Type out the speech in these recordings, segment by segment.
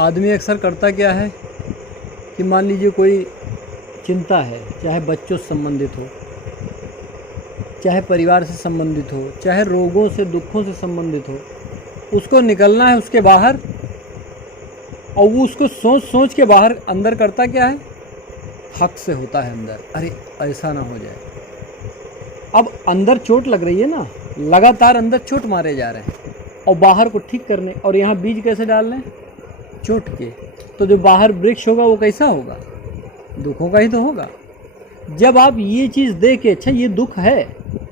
आदमी अक्सर करता क्या है कि मान लीजिए कोई चिंता है, चाहे बच्चों से संबंधित हो, चाहे परिवार से संबंधित हो, चाहे रोगों से दुखों से संबंधित हो, उसको निकलना है उसके बाहर, और वो उसको सोच सोच के बाहर अंदर करता क्या है, हक से होता है अंदर, अरे ऐसा ना हो जाए। अब अंदर चोट लग रही है ना, लगातार अंदर चोट मारे जा रहे हैं और बाहर को ठीक करने, और यहाँ बीज कैसे डाल रहे हैं, चोट के। तो जो बाहर वृक्ष होगा वो कैसा होगा, दुखों का ही तो होगा। जब आप ये चीज़ देख के, अच्छा ये दुख है,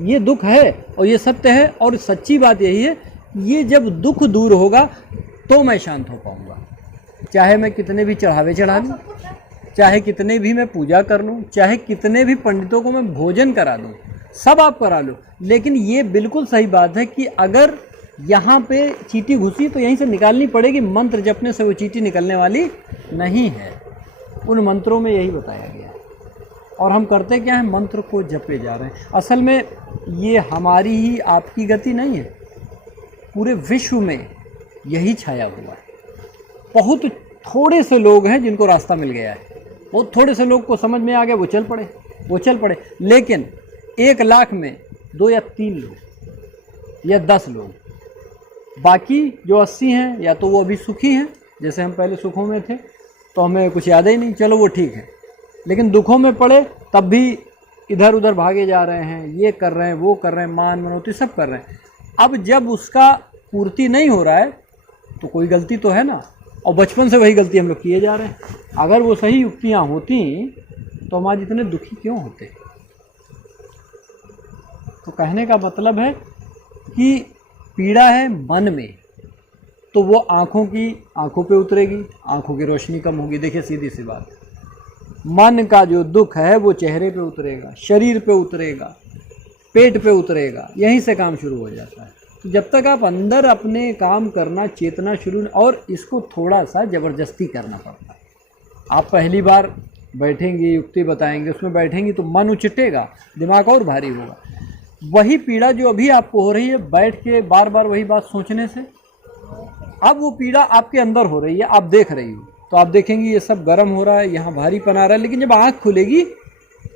ये दुख है और ये सत्य है, और सच्ची बात यही है, ये जब दुख दूर होगा तो मैं शांत हो पाऊँगा। चाहे मैं कितने भी चढ़ावे चढ़ा लूँ, चाहे कितने भी मैं पूजा कर लूँ, चाहे कितने भी पंडितों को मैं भोजन करा दूँ, सब आप करा लो, लेकिन ये बिल्कुल सही बात है कि अगर यहाँ पे चींटी घुसी तो यहीं से निकालनी पड़ेगी। मंत्र जपने से वो चींटी निकलने वाली नहीं है। उन मंत्रों में यही बताया गया है। और हम करते क्या है, मंत्र को जपे जा रहे हैं। असल में ये हमारी ही आपकी गति नहीं है, पूरे विश्व में यही छाया हुआ है। बहुत थोड़े से लोग हैं जिनको रास्ता मिल गया है, बहुत थोड़े से लोग को समझ में आ गया, वो चल पड़े। लेकिन 1 लाख में 2 या 3 लोग या 10 लोग, बाकी जो 80 हैं या तो वो अभी सुखी हैं, जैसे हम पहले सुखों में थे तो हमें कुछ याद ही नहीं, चलो वो ठीक है, लेकिन दुखों में पड़े तब भी इधर उधर भागे जा रहे हैं, ये कर रहे हैं, वो कर रहे हैं, मान मनौती सब कर रहे हैं। अब जब उसका पूर्ति नहीं हो रहा है तो कोई गलती तो है ना, और बचपन से वही गलती हम लोग किए जा रहे हैं। अगर वो सही युक्तियाँ होती तो हम आज इतने दुखी क्यों होते। तो कहने का मतलब है कि पीड़ा है मन में, तो वो आँखों पे उतरेगी, आँखों की रोशनी कम होगी। देखिए सीधी सी बात, मन का जो दुख है वो चेहरे पे उतरेगा, शरीर पे उतरेगा, पेट पे उतरेगा, यहीं से काम शुरू हो जाता है। तो जब तक आप अंदर अपने काम करना, चेतना शुरू, और इसको थोड़ा सा ज़बरदस्ती करना पड़ता है। आप पहली बार बैठेंगे, युक्ति बताएंगे, उसमें बैठेंगी तो मन उचटेगा, दिमाग और भारी होगा। वही पीड़ा जो अभी आपको हो रही है बैठ के बार बार वही बात सोचने से, अब वो पीड़ा आपके अंदर हो रही है, आप देख रही हो, तो आप देखेंगी ये सब गर्म हो रहा है, यहाँ भारीपन आ रहा है। लेकिन जब आँख खुलेगी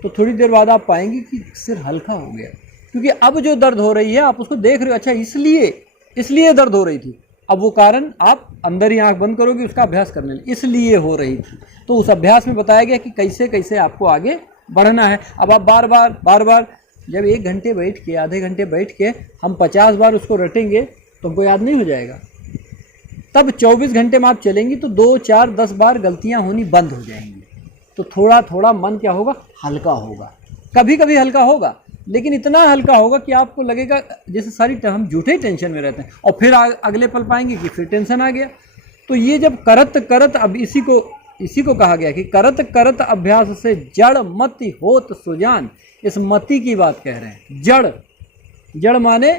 तो थोड़ी देर बाद आप पाएंगे कि सिर हल्का हो गया, क्योंकि अब जो दर्द हो रही है आप उसको देख रहे हो। अच्छा इसलिए दर्द हो रही थी, अब वो कारण आप अंदर ही आँख बंद करोगे, उसका अभ्यास करने लगे, इसलिए हो रही थी। तो उस अभ्यास में बताया गया कि कैसे कैसे आपको आगे बढ़ना है। अब आप बार बार जब 1 घंटे बैठ के, आधे घंटे बैठ के हम 50 बार उसको रटेंगे तो हमको याद नहीं हो जाएगा। तब 24 घंटे में आप चलेंगी तो 2, 4, 10 बार गलतियां होनी बंद हो जाएंगी। तो थोड़ा थोड़ा मन क्या होगा, हल्का होगा। कभी कभी हल्का होगा, लेकिन इतना हल्का होगा कि आपको लगेगा जैसे सारी हम झूठे टेंशन में रहते हैं, और फिर अगले पल पाएंगे कि फिर टेंशन आ गया। तो ये जब करत अब इसी को कहा गया कि करत अभ्यास से जड़ मति होत सुजान। इस मति की बात कह रहे हैं। जड़ माने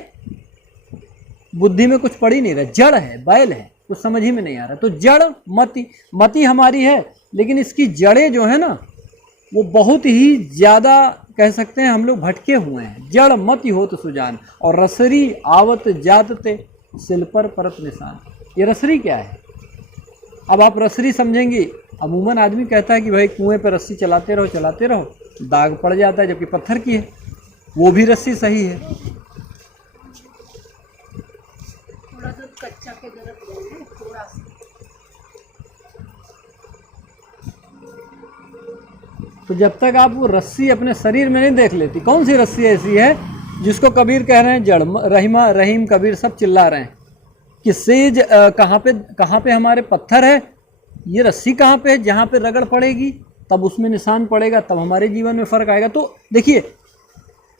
बुद्धि में कुछ पड़ ही नहीं रहा, जड़ है, बैल है, कुछ समझ ही में नहीं आ रहा। तो जड़ मति हमारी है, लेकिन इसकी जड़ें जो है ना वो बहुत ही ज़्यादा कह सकते हैं हम लोग भटके हुए हैं। जड़ मति होत सुजान, और रसरी आवत जातते सिल पर परत निशान। ये रसरी क्या है, अब आप रसरी समझेंगी। अमूमन आदमी कहता है कि भाई कुएं पर रस्सी चलाते रहो, दाग पड़ जाता है, जबकि पत्थर की है, वो भी रस्सी सही है। थोड़ा सा कच्चा के जरूरत है, थोड़ा सा। तो जब तक आप वो रस्सी अपने शरीर में नहीं देख लेती, कौन सी रस्सी ऐसी है जिसको कबीर कह रहे हैं, जड़ रहीमा रहीम कबीर सब चिल्ला रहे हैं कि सेज कहाँ पे हमारे पत्थर है, ये रस्सी कहाँ पे है, जहाँ पे रगड़ पड़ेगी तब उसमें निशान पड़ेगा, तब हमारे जीवन में फ़र्क आएगा। तो देखिए,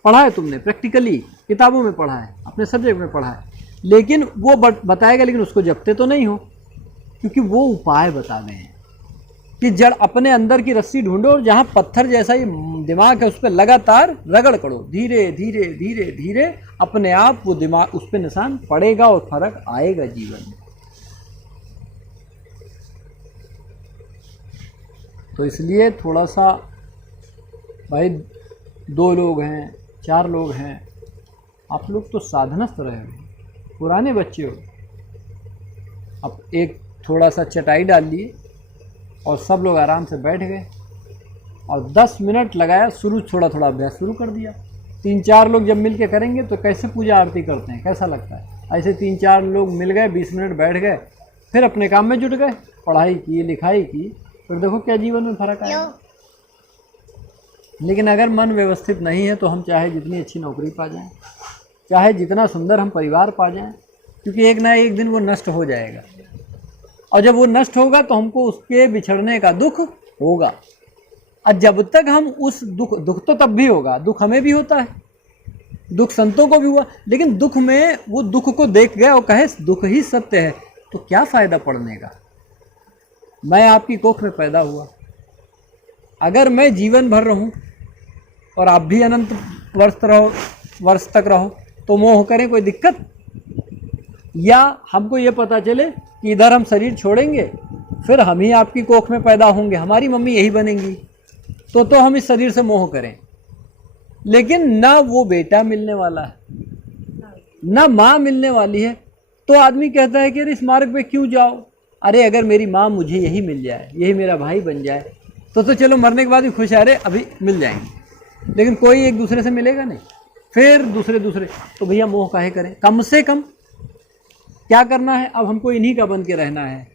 पढ़ा है तुमने, प्रैक्टिकली किताबों में पढ़ा है, अपने सब्जेक्ट में पढ़ा है, लेकिन वो बताएगा, लेकिन उसको जपते तो नहीं हो, क्योंकि वो उपाय बता गए हैं कि जड़ अपने अंदर की रस्सी ढूंढो, और जहाँ पत्थर जैसा ही दिमाग है उस पर लगातार रगड़ करो, धीरे धीरे धीरे धीरे अपने आप वो दिमाग उस पर निशान पड़ेगा और फर्क आएगा जीवन में। तो इसलिए थोड़ा सा भाई, 2 लोग हैं, 4 लोग हैं, आप लोग तो साधनस्थ रहे हो, पुराने बच्चे हो। अब एक थोड़ा सा चटाई डाल लिए और सब लोग आराम से बैठ गए और 10 मिनट लगाया, शुरू थोड़ा थोड़ा अभ्यास शुरू कर दिया। 3-4 लोग जब मिल के करेंगे तो कैसे पूजा आरती करते हैं, कैसा लगता है? ऐसे 3-4 लोग मिल गए, 20 मिनट बैठ गए, फिर अपने काम में जुट गए, पढ़ाई की, लिखाई की, फिर देखो क्या जीवन में फर्क आया। लेकिन अगर मन व्यवस्थित नहीं है तो हम चाहे जितनी अच्छी नौकरी पा जाएं, चाहे जितना सुंदर हम परिवार पा जाएं, क्योंकि एक ना एक दिन वो नष्ट हो जाएगा और जब वो नष्ट होगा तो हमको उसके बिछड़ने का दुख होगा। और जब तक हम उस दुख तो तब भी होगा, दुख हमें भी होता है, दुख संतों को भी हुआ, लेकिन दुख में वो दुख को देख गए और कहे दुख ही सत्य है, तो क्या फ़ायदा पढ़ने का। मैं आपकी कोख में पैदा हुआ, अगर मैं जीवन भर रहूं और आप भी अनंत वर्ष तक रहो तो मोह करें, कोई दिक्कत? या हमको ये पता चले कि इधर हम शरीर छोड़ेंगे, फिर हम ही आपकी कोख में पैदा होंगे, हमारी मम्मी यही बनेंगी, तो हम इस शरीर से मोह करें। लेकिन ना वो बेटा मिलने वाला है, ना माँ मिलने वाली है, तो आदमी कहता है कि अरे इस मार्ग पे क्यों जाओ, अरे अगर मेरी माँ मुझे यही मिल जाए, यही मेरा भाई बन जाए तो चलो मरने के बाद भी खुश है, अरे अभी मिल जाएंगे। लेकिन कोई एक दूसरे से मिलेगा नहीं, फिर दूसरे तो भैया मोह काहे करें। कम से कम क्या करना है, अब हमको इन्हीं का बन के रहना है,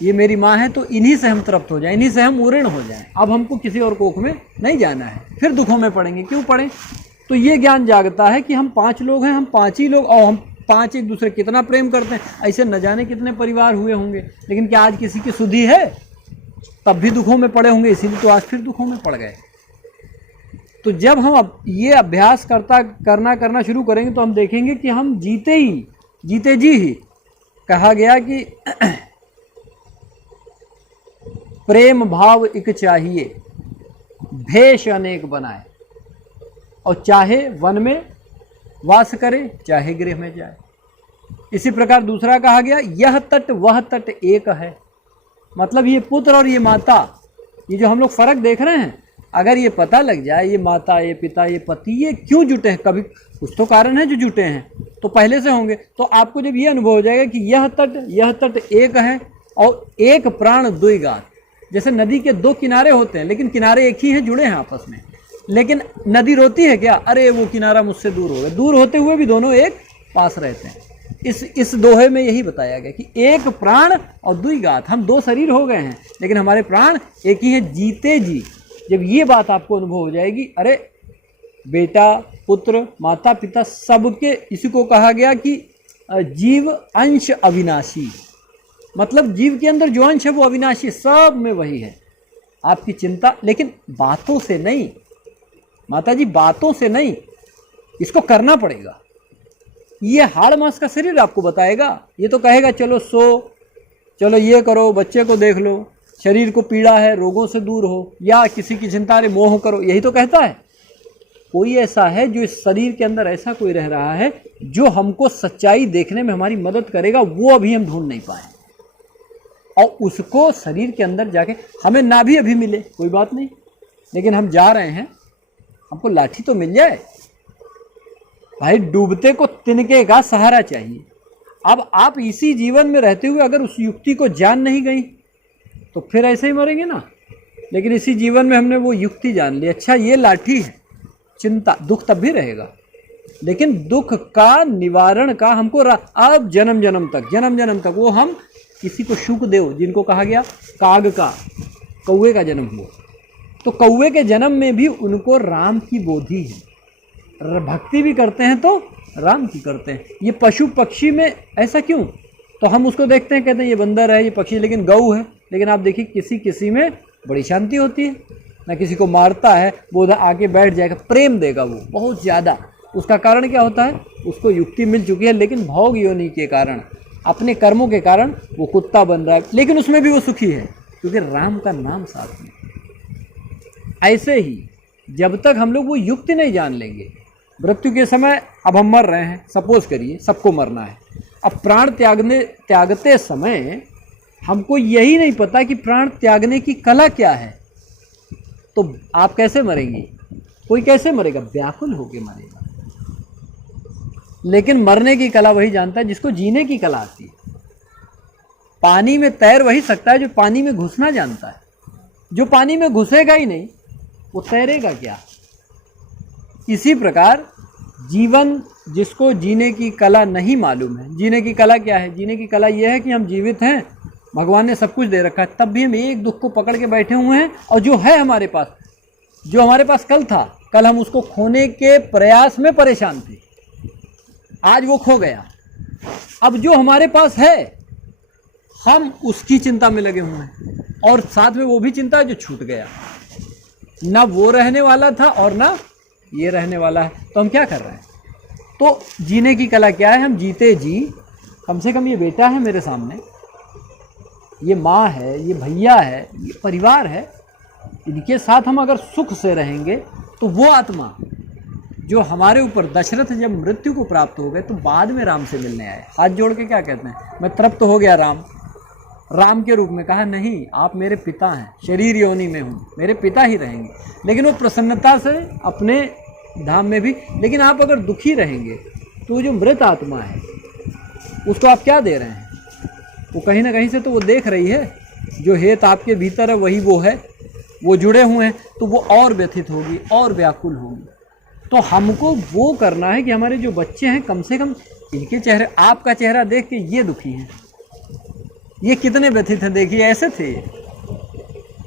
ये मेरी माँ है तो इन्हीं से हम तृप्त हो जाएं, इन्हीं से हम उऋण हो जाएं, अब हमको किसी और कोख में नहीं जाना है, फिर दुखों में पड़ेंगे, क्यों पड़ें। तो ये ज्ञान जागता है कि हम 5 लोग हैं, हम 5 ही लोग, और हम 5 एक दूसरे कितना प्रेम करते हैं, ऐसे न जाने कितने परिवार हुए होंगे, लेकिन क्या आज किसी की सुधि है? तब भी दुखों में पड़े होंगे, इसीलिए तो आज फिर दुखों में पड़ गए। तो जब हम अब ये अभ्यास करना शुरू करेंगे तो हम देखेंगे कि हम जीते जी ही, कहा गया कि प्रेम भाव एक चाहिए, भेष अनेक बनाए, और चाहे वन में वास करे, चाहे गृह में जाए। इसी प्रकार दूसरा कहा गया, यह तट वह तट एक है। मतलब ये पुत्र और ये माता, ये जो हम लोग फर्क देख रहे हैं, अगर ये पता लग जाए ये माता, ये पिता, ये पति, ये क्यों जुटे हैं, कभी कुछ तो कारण है जो जुटे हैं, तो पहले से होंगे। तो आपको जब ये अनुभव हो जाएगा कि यह तट एक है और एक प्राण दुई गात। जैसे नदी के 2 किनारे होते हैं, लेकिन किनारे एक ही हैं, जुड़े हैं आपस में, लेकिन नदी रोती है क्या, अरे वो किनारा मुझसे दूर हो गया, दूर होते हुए भी दोनों एक पास रहते हैं। इस दोहे में यही बताया गया कि एक प्राण और दुई गात, हम 2 शरीर हो गए हैं लेकिन हमारे प्राण एक ही है, जीते जी। जब ये बात आपको अनुभव हो जाएगी, अरे बेटा, पुत्र, माता, पिता सबके, इसी को कहा गया कि जीव अंश अविनाशी, मतलब जीव के अंदर जो अंश है वो अविनाशी, सब में वही है। आपकी चिंता, लेकिन बातों से नहीं माता जी, बातों से नहीं, इसको करना पड़ेगा। ये हाड़ मांस का शरीर आपको बताएगा, ये तो कहेगा चलो सो, चलो ये करो, बच्चे को देख लो, शरीर को पीड़ा है, रोगों से दूर हो, या किसी की चिंता रे मोह करो, यही तो कहता है। कोई ऐसा है जो इस शरीर के अंदर ऐसा कोई रह रहा है जो हमको सच्चाई देखने में हमारी मदद करेगा, वो अभी हम ढूंढ नहीं पाए, और उसको शरीर के अंदर जाके हमें ना भी अभी मिले कोई बात नहीं, लेकिन हम जा रहे हैं, हमको लाठी तो मिल जाए। भाई डूबते को तिनके का सहारा चाहिए। अब आप इसी जीवन में रहते हुए अगर उस युक्ति को जान नहीं गई तो फिर ऐसे ही मरेंगे ना। लेकिन इसी जीवन में हमने वो युक्ति जान ली, अच्छा ये लाठी है, चिंता दुख तब भी रहेगा, लेकिन दुख का निवारण का हमको अब जन्म जन्म तक वो हम किसी को शुकदेव, जिनको कहा गया काग का, कौवे का जन्म हुआ, तो कौवे के जन्म में भी उनको राम की बोधि है, भक्ति भी करते हैं तो राम की करते हैं। ये पशु पक्षी में ऐसा क्यों, तो हम उसको देखते हैं, कहते हैं ये बंदर है, ये पक्षी, लेकिन गऊ है, लेकिन आप देखिए किसी में बड़ी शांति होती है, ना किसी को मारता है, वो उधर आके बैठ जाएगा, प्रेम देगा वो बहुत ज़्यादा। उसका कारण क्या होता है, उसको युक्ति मिल चुकी है, लेकिन भोग योनि के कारण, अपने कर्मों के कारण वो कुत्ता बन रहा है, लेकिन उसमें भी वो सुखी है क्योंकि राम का नाम साथ में। ऐसे ही जब तक हम लोग वो युक्ति नहीं जान लेंगे, मृत्यु के समय अब हम मर रहे हैं, सपोज करिए सबको मरना है, अब प्राण त्यागते समय हमको यही नहीं पता कि प्राण त्यागने की कला क्या है, तो आप कैसे मरेंगे, कोई कैसे मरेगा, व्याकुल होके मरेगा। लेकिन मरने की कला वही जानता है जिसको जीने की कला आती है। पानी में तैर वही सकता है जो पानी में घुसना जानता है। जो पानी में घुसेगा ही नहीं वो तैरेगा क्या। इसी प्रकार जीवन जिसको जीने की कला नहीं मालूम है, जीने की कला क्या है? जीने की कला यह है कि हम जीवित हैं, भगवान ने सब कुछ दे रखा है, तब भी हम एक दुख को पकड़ के बैठे हुए हैं, और जो है हमारे पास, जो हमारे पास कल था, कल हम उसको खोने के प्रयास में परेशान थे, आज वो खो गया। अब जो हमारे पास है हम उसकी चिंता में लगे हुए हैं, और साथ में वो भी चिंता है जो छूट गया। ना वो रहने वाला था और ना ये रहने वाला है, तो हम क्या कर रहे हैं? तो जीने की कला क्या है? हम जीते जी, कम से कम ये बेटा है मेरे सामने, ये माँ है, ये भैया है, ये परिवार है, इनके साथ हम अगर सुख से रहेंगे तो वो आत्मा जो हमारे ऊपर, दशरथ जब मृत्यु को प्राप्त हो गए तो बाद में राम से मिलने आए, हाथ जोड़ के क्या कहते हैं? मैं तृप्त हो गया राम के रूप में। कहा नहीं, आप मेरे पिता हैं, शरीर योनि में हूँ, मेरे पिता ही रहेंगे। लेकिन वो प्रसन्नता से अपने धाम में भी, लेकिन आप अगर दुखी रहेंगे तो जो मृत आत्मा है उसको आप क्या दे रहे हैं? वो कहीं ना कहीं से तो वो देख रही है, जो हेत आपके भीतर है वही वो है, वो जुड़े हुए हैं, तो वो और व्यथित होगी और व्याकुल होगी। तो हमको वो करना है कि हमारे जो बच्चे हैं कम से कम इनके चेहरे, आपका चेहरा देख के ये दुखी हैं, ये कितने व्यथित हैं, देखिए ऐसे थे।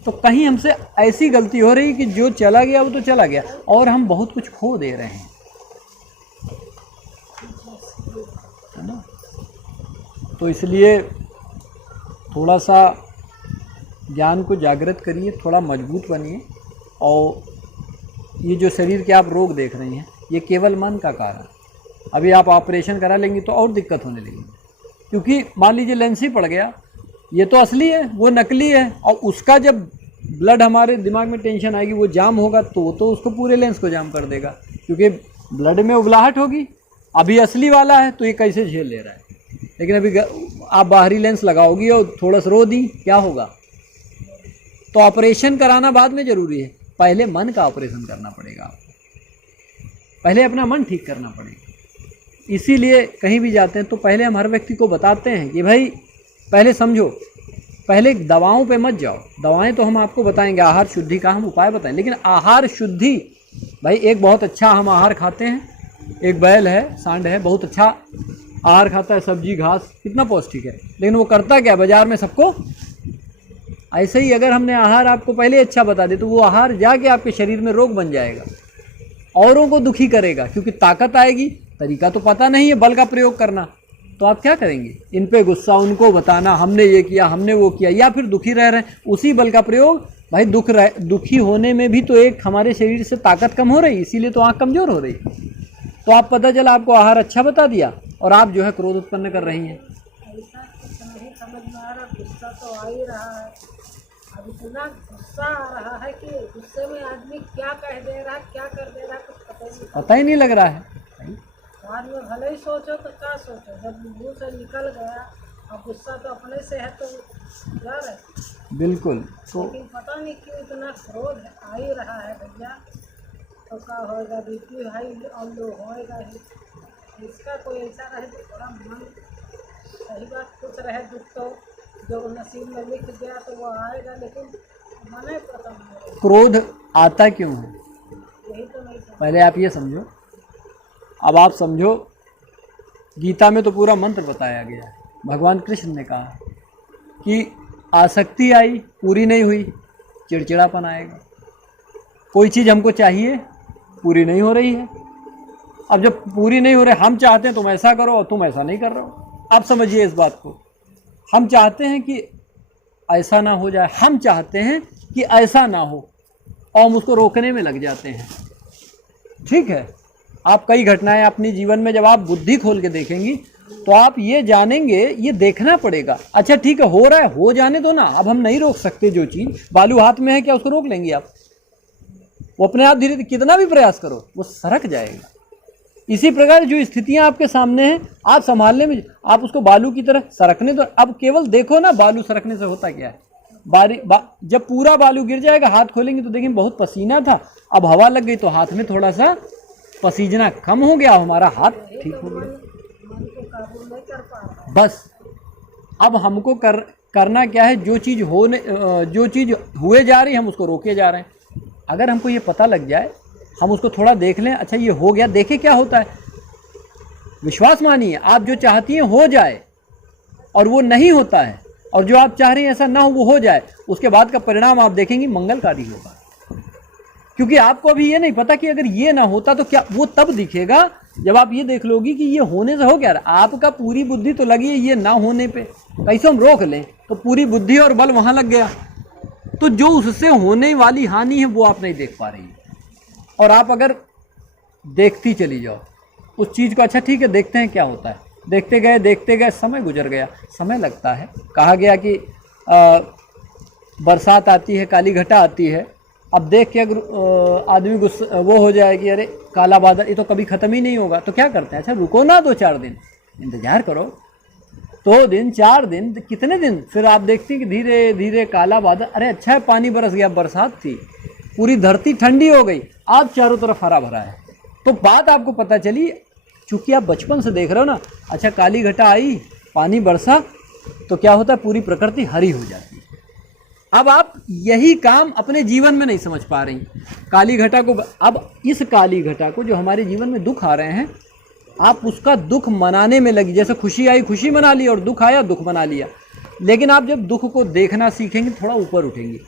तो कहीं हमसे ऐसी गलती हो रही कि जो चला गया वो तो चला गया, और हम बहुत कुछ खो दे रहे हैं, है ना। तो इसलिए थोड़ा सा ज्ञान को जागृत करिए, थोड़ा मजबूत बनिए, और ये जो शरीर के आप रोग देख रहे हैं ये केवल मन का कारण। अभी आप ऑपरेशन करा लेंगे तो और दिक्कत होने लगेगी, क्योंकि मान लीजिए लेंस ही पड़ गया, ये तो असली है, वो नकली है, और उसका जब ब्लड हमारे दिमाग में टेंशन आएगी, वो जाम होगा तो उसको पूरे लेंस को जाम कर देगा, क्योंकि ब्लड में उबलाहट होगी। अभी असली वाला है तो ये कैसे झेल ले रहा है, लेकिन अभी आप बाहरी लेंस लगाओगी और थोड़ा सा रो दी, क्या होगा? तो ऑपरेशन कराना बाद में ज़रूरी है, पहले मन का ऑपरेशन करना पड़ेगा आपको, पहले अपना मन ठीक करना पड़ेगा। इसीलिए कहीं भी जाते हैं तो पहले हम हर व्यक्ति को बताते हैं कि भाई पहले समझो, पहले दवाओं पे मत जाओ। दवाएं तो हम आपको बताएंगे, आहार शुद्धि का हम उपाय बताएं, लेकिन आहार शुद्धि, भाई एक बहुत अच्छा हम आहार खाते हैं, एक बैल है, सांड है, बहुत अच्छा आहार खाता है, सब्जी घास, कितना पौष्टिक है, लेकिन वो करता क्या? बाजार में सबको। ऐसे ही अगर हमने आहार आपको पहले अच्छा बता दे तो वो आहार जाके आपके शरीर में रोग बन जाएगा, औरों को दुखी करेगा, क्योंकि ताकत आएगी, तरीका तो पता नहीं है बल का प्रयोग करना, तो आप क्या करेंगे? इन पे गुस्सा, उनको बताना हमने ये किया, हमने वो किया, या फिर दुखी रह रहे हैं, उसी बल का प्रयोग। भाई दुखी होने में भी तो एक हमारे शरीर से ताकत कम हो रही, इसीलिए तो आँख कमज़ोर हो रही। तो आप पता चला आपको आहार अच्छा बता दिया और आप जो है क्रोध उत्पन्न कर रही हैं। ऐसा कुछ नहीं समझ में आ रहा, गुस्सा तो आ ही रहा है। अब इतना गुस्सा आ रहा है कि गुस्से में आदमी क्या कह दे रहा है, क्या कर दे रहा है, कुछ पता ही नहीं लग रहा है। बाद में भले ही सोचो तो क्या सोचो, जब मुंह से निकल गया, अब गुस्सा तो अपने से है तो जा रहे। बिल्कुल। तो लेकिन पता नहीं क्यों इतना क्रोध आ ही रहा है भैया, तो क्या होगा? बीपी हाई और लो होएगा ही। इसका कोई ऐसा रहे तो थोड़ा मन, सही बात, कुछ रहे दुख तो जो नसीब में लिख गया तो वो आएगा, लेकिन मन है प्रथम। क्रोध आता क्यों है? यही तो नहीं समझ। पहले आप ये समझो। अब आप समझो, गीता में तो पूरा मंत्र बताया गया है। भगवान कृष्ण ने कहा कि आसक्ति आई, पूरी नहीं हुई, चिड़चिड़ापन आएगा। कोई चीज़ हमको चाहिए, पूरी नहीं हो रही है, अब जब पूरी नहीं हो रही, हम चाहते हैं तुम ऐसा करो और तुम ऐसा नहीं कर रहे हो। आप समझिए इस बात को, हम चाहते हैं कि ऐसा ना हो जाए, हम चाहते हैं कि ऐसा ना हो, और हम उसको रोकने में लग जाते हैं। ठीक है, आप कई घटनाएं अपनी जीवन में जब आप बुद्धि खोल के देखेंगी तो आप ये जानेंगे, ये देखना पड़ेगा। अच्छा ठीक है, हो रहा है, हो जाने दो ना, अब हम नहीं रोक सकते। जो चीज़ बालू हाथ में है, क्या उसको रोक लेंगे आप? वो अपने आप धीरे धीरे कितना भी प्रयास करो वो सरक जाएगा। इसी प्रकार जो स्थितियां आपके सामने हैं, आप संभालने में, आप उसको बालू की तरह सरकने दो। अब केवल देखो ना, बालू सरकने से होता क्या है? जब पूरा बालू गिर जाएगा, हाथ खोलेंगे तो देखेंगे बहुत पसीना था, अब हवा लग गई तो हाथ में थोड़ा सा पसीजना कम हो गया, हमारा हाथ ठीक हो गया। मन को काबू नहीं कर पा रहा। बस अब हमको करना क्या है, जो चीज़ हुए जा रही है हम उसको रोके जा रहे हैं। अगर हमको ये पता लग जाए, हम उसको थोड़ा देख लें, अच्छा ये हो गया, देखें क्या होता है। विश्वास मानिए, आप जो चाहती हैं हो जाए और वो नहीं होता है, और जो आप चाह रही हैं ऐसा ना हो वो हो जाए, उसके बाद का परिणाम आप देखेंगी मंगलकारी होगा। क्योंकि आपको अभी ये नहीं पता कि अगर ये ना होता तो क्या, वो तब दिखेगा जब आप ये देख लोगी कि ये होने से हो क्या रहा। आपका पूरी बुद्धि तो लगी है ये ना होने पे, कैसे हम रोक लें, तो पूरी बुद्धि और बल वहाँ लग गया, तो जो उससे होने वाली हानि है वो आप नहीं देख पा रही है। और आप अगर देखती चली जाओ उस चीज़ को, अच्छा ठीक है देखते हैं क्या होता है, देखते गए समय गुजर गया। समय लगता है, कहा गया कि बरसात आती है, काली घटा आती है, अब देख के अगर आदमी गुस्सा वो हो जाए कि अरे काला बादल ये तो कभी ख़त्म ही नहीं होगा, तो क्या करते हैं, अच्छा रुको ना 2-4 दिन इंतज़ार करो, 2 दिन 4 दिन कितने दिन, फिर आप देखती हैं कि धीरे धीरे काला बादल, अरे अच्छा है पानी बरस गया, बरसात थी, पूरी धरती ठंडी हो गई, आप चारों तरफ हरा भरा है। तो बात आपको पता चली, चूँकि आप बचपन से देख रहे हो ना, अच्छा काली घटा आई, पानी बरसा, तो क्या होता है पूरी प्रकृति हरी हो जाती है। अब आप यही काम अपने जीवन में नहीं समझ पा रही काली घटा को। अब इस काली घटा को, जो हमारे जीवन में दुख आ रहे हैं, आप उसका दुख मनाने में लगी, जैसे खुशी आई खुशी मना ली और दुख आया दुख मना लिया। लेकिन आप जब दुख को देखना सीखेंगे, थोड़ा ऊपर उठेंगी,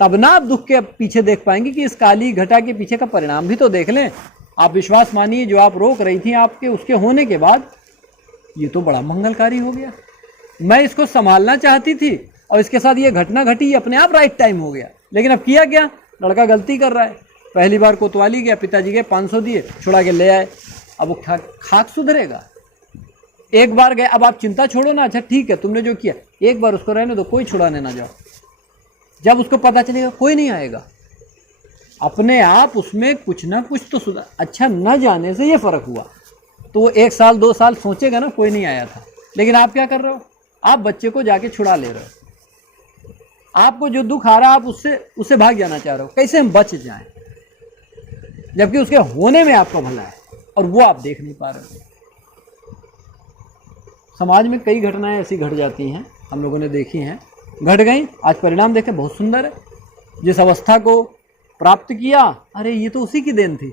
तब ना आप दुख के पीछे देख पाएंगे कि इस काली घटा के पीछे का परिणाम भी तो देख लें। आप विश्वास मानिए, जो आप रोक रही थी आपके उसके होने के बाद, ये तो बड़ा मंगलकारी हो गया। मैं इसको संभालना चाहती थी और इसके साथ ये घटना घटी, ये अपने आप राइट टाइम हो गया। लेकिन अब किया क्या, लड़का गलती कर रहा है, पहली बार कोतवाली गया, पिताजी के 500 दिए, छुड़ा के ले आए, अब वो खाक सुधरेगा। एक बार गए, अब आप चिंता छोड़ो ना, अच्छा ठीक है तुमने जो किया, एक बार उसको रहने दो, कोई छुड़ाने ना जाओ। जब उसको पता चलेगा कोई नहीं आएगा, अपने आप उसमें कुछ ना कुछ तो सुधार। अच्छा न जाने से ये फ़र्क हुआ, तो वो 1 साल 2 साल सोचेगा ना कोई नहीं आया था। लेकिन आप क्या कर रहे हो, आप बच्चे को जाके छुड़ा ले रहे हो, आपको जो दुख आ रहा है आप उससे भाग जाना चाह रहे हो, कैसे हम बच जाएं, जबकि उसके होने में आपका भला है और वो आप देख नहीं पा रहे हो। समाज में कई घटनाएं ऐसी घट जाती हैं, हम लोगों ने देखी हैं, घट गई, आज परिणाम देखें बहुत सुंदर है। जिस अवस्था को प्राप्त किया, अरे ये तो उसी की देन थी।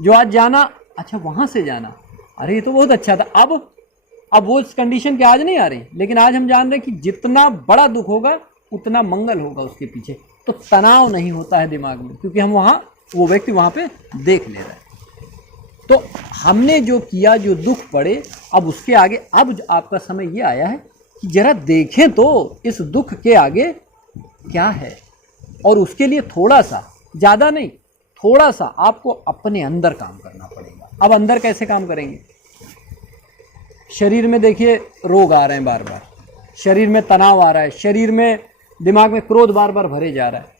जो आज जाना, अच्छा वहाँ से जाना, अरे ये तो बहुत अच्छा था। अब वो इस कंडीशन के आज नहीं आ रही, लेकिन आज हम जान रहे हैं कि जितना बड़ा दुख होगा उतना मंगल होगा उसके पीछे। तो तनाव नहीं होता है दिमाग में, क्योंकि हम वो व्यक्ति वहाँ पे देख ले रहे हैं। तो हमने जो किया, जो दुख पड़े, अब उसके आगे, अब आपका समय ये आया है कि जरा देखें तो इस दुख के आगे क्या है, और उसके लिए थोड़ा सा, ज़्यादा नहीं, थोड़ा सा आपको अपने अंदर काम करना पड़ेगा। अब अंदर कैसे काम करेंगे, शरीर में देखिए रोग आ रहे हैं बार बार, शरीर में तनाव आ रहा है, शरीर में दिमाग में क्रोध बार बार भरे जा रहा है।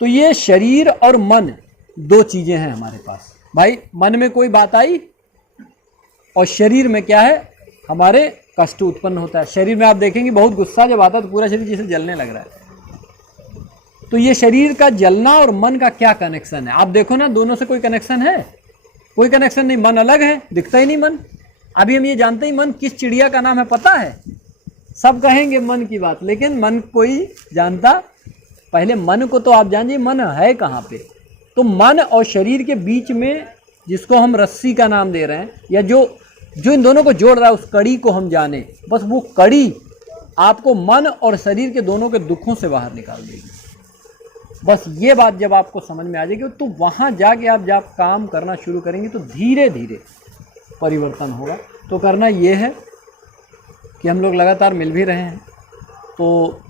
तो ये शरीर और मन 2 चीज़ें हैं हमारे पास। भाई मन में कोई बात आई और शरीर में क्या है, हमारे कष्ट उत्पन्न होता है। शरीर में आप देखेंगे बहुत गुस्सा जब आता है तो पूरा शरीर जैसे जलने लग रहा है। तो ये शरीर का जलना और मन का क्या कनेक्शन है, आप देखो ना, दोनों से कोई कनेक्शन है? कोई कनेक्शन नहीं। मन अलग है, दिखता ही नहीं मन। अभी हम ये जानते ही मन किस चिड़िया का नाम है पता है? सब कहेंगे मन की बात, लेकिन मन कोई जानता? पहले मन को तो आप जानिए, मन है कहाँ पे। तो मन और शरीर के बीच में, जिसको हम रस्सी का नाम दे रहे हैं, या जो इन दोनों को जोड़ रहा है, उस कड़ी को हम जाने, बस वो कड़ी आपको मन और शरीर के दोनों के दुखों से बाहर निकाल देगी। बस ये बात जब आपको समझ में आ जाएगी, तो वहाँ जाके आप जब काम करना शुरू करेंगे तो धीरे धीरे परिवर्तन होगा। तो करना ये है कि हम लोग लगातार मिल भी रहे हैं, तो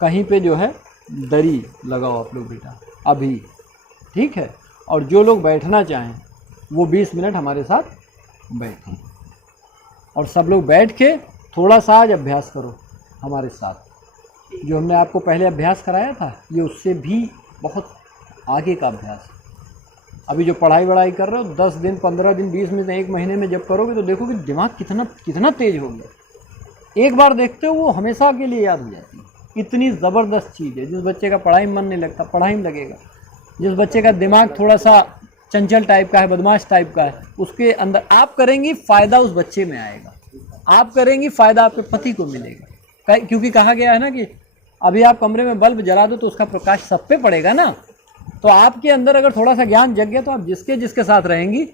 कहीं पे जो है दरी लगाओ आप लोग बेटा अभी, ठीक है? और जो लोग बैठना चाहें वो 20 मिनट हमारे साथ बैठें, और सब लोग बैठ के थोड़ा सा आज अभ्यास करो हमारे साथ। जो हमने आपको पहले अभ्यास कराया था, ये उससे भी बहुत आगे का अभ्यास। अभी जो पढ़ाई कर रहे हो, 10 दिन 15 दिन 20 दिन 1 महीने में जब करोगे तो देखोगे दिमाग कितना तेज हो गया। एक बार देखते हो वो हमेशा के लिए याद हो जाती है। इतनी ज़बरदस्त चीज़ है। जिस बच्चे का पढ़ाई में मन नहीं लगता, पढ़ाई में लगेगा। जिस बच्चे का दिमाग थोड़ा सा चंचल टाइप का है, बदमाश टाइप का है, उसके अंदर आप करेंगी, फ़ायदा उस बच्चे में आएगा। आप करेंगी, फायदा आपके पति को मिलेगा। क्योंकि कहा गया है ना कि अभी आप कमरे में बल्ब जला दो तो उसका प्रकाश सब पे पड़ेगा ना। तो आपके अंदर अगर थोड़ा सा ज्ञान जग गया तो आप जिसके जिसके साथ रहेंगी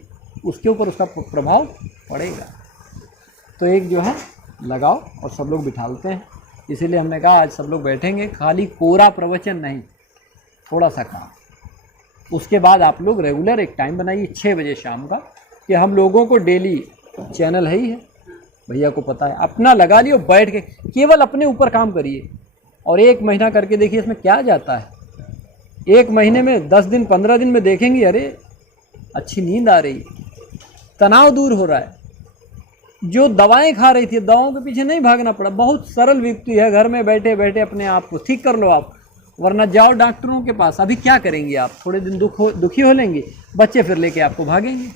उसके ऊपर उसका प्रभाव पड़ेगा। तो एक जो है लगाओ और सब लोग बिठालते हैं। इसीलिए हमने कहा आज सब लोग बैठेंगे, खाली कोरा प्रवचन नहीं, थोड़ा सा काम। उसके बाद आप लोग रेगुलर एक टाइम बनाइए 6 बजे शाम का, कि हम लोगों को डेली चैनल है ही है, भैया को पता है, अपना लगा लियो, बैठ के केवल अपने ऊपर काम करिए और 1 महीना करके देखिए इसमें क्या जाता है। 1 महीने में 10 दिन 15 दिन में देखेंगे अरे अच्छी नींद आ रही, तनाव दूर हो रहा है। जो दवाएं खा रही थी, दवाओं के पीछे नहीं भागना पड़ा। बहुत सरल व्यक्ति है, घर में बैठे बैठे अपने आप को ठीक कर लो आप, वरना जाओ डॉक्टरों के पास। अभी क्या करेंगे आप, थोड़े दिन दुखी हो लेंगे, बच्चे फिर लेके आपको भागेंगे।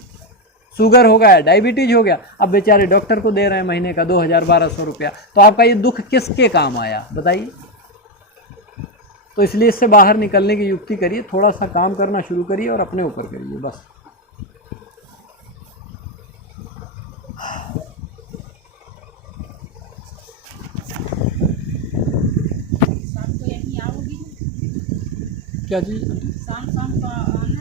शुगर हो गया, डायबिटीज हो गया, अब बेचारे डॉक्टर को दे रहे हैं महीने का 2000-1200 रुपया, तो आपका ये दुख किसके काम आया बताइए। तो इसलिए इससे बाहर निकलने की युक्ति करिए, थोड़ा सा काम करना शुरू करिए और अपने ऊपर करिए बस। शाम को यहीं आओगी, क्या चीज़? शाम शाम का